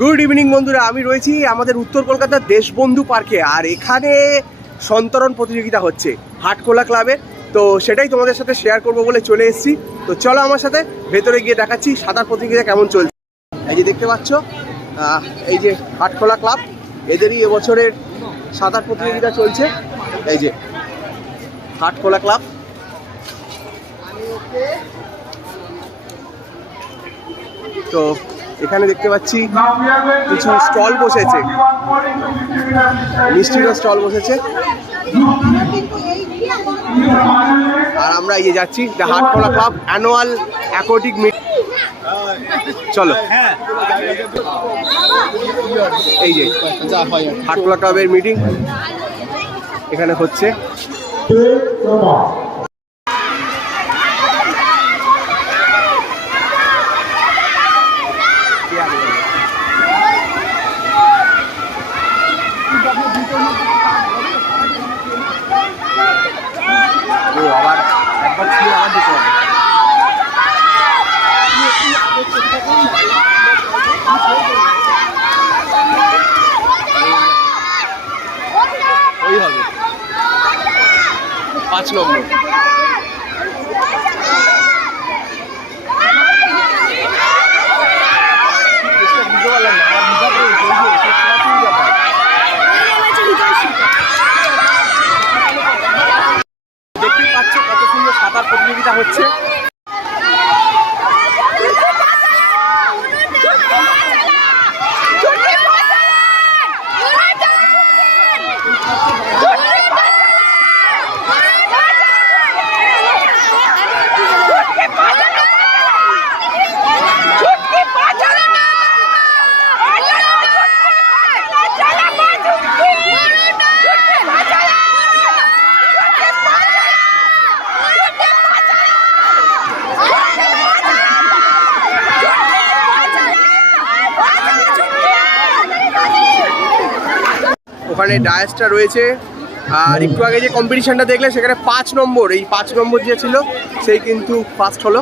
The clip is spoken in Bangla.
গুড ইভিনিং বন্ধুরা, আমি রয়েছি আমাদের উত্তর কলকাতার দেশবন্ধু পার্কে। আর এখানে সন্তরণ প্রতিযোগিতা হচ্ছে হাটখোলা ক্লাবে। তো সেটাই তোমাদের সাথে শেয়ার করব বলে চলে এসেছি। তো চলো আমার সাথে ভেতরে গিয়ে দেখাচ্ছি সাঁতার প্রতিযোগিতা কেমন চলছে। এই যে দেখতে পাচ্ছ, এই যে হাটখোলা ক্লাব, এদেরই এবছরের সাঁতার প্রতিযোগিতা চলছে। এই যে হাটখোলা ক্লাব। তো এখানে দেখতে পাচ্ছি কিছু স্টল বসেছে, মিষ্টিরও স্টল বসেছে। আর আমরা এই যে যাচ্ছি the Hatkhola club annual aquatic meet. চলো, এই যে হাটখোলা ক্লাবের মিটিং এখানে হচ্ছে। আবার একবার ছিল, আবার দিতে হবে। ওই হবে 5 নম্বর। দেখতেই পাচ্ছ কত সুন্দর সাঁতার প্রতিযোগিতা হচ্ছে। ওখানে ডায়াসটা রয়েছে। আর একটু আগে যে কম্পিটিশনটা দেখলে সেখানে 5 নম্বর, এই 5 নম্বর যে ছিল সেই কিন্তু ফার্স্ট হলো।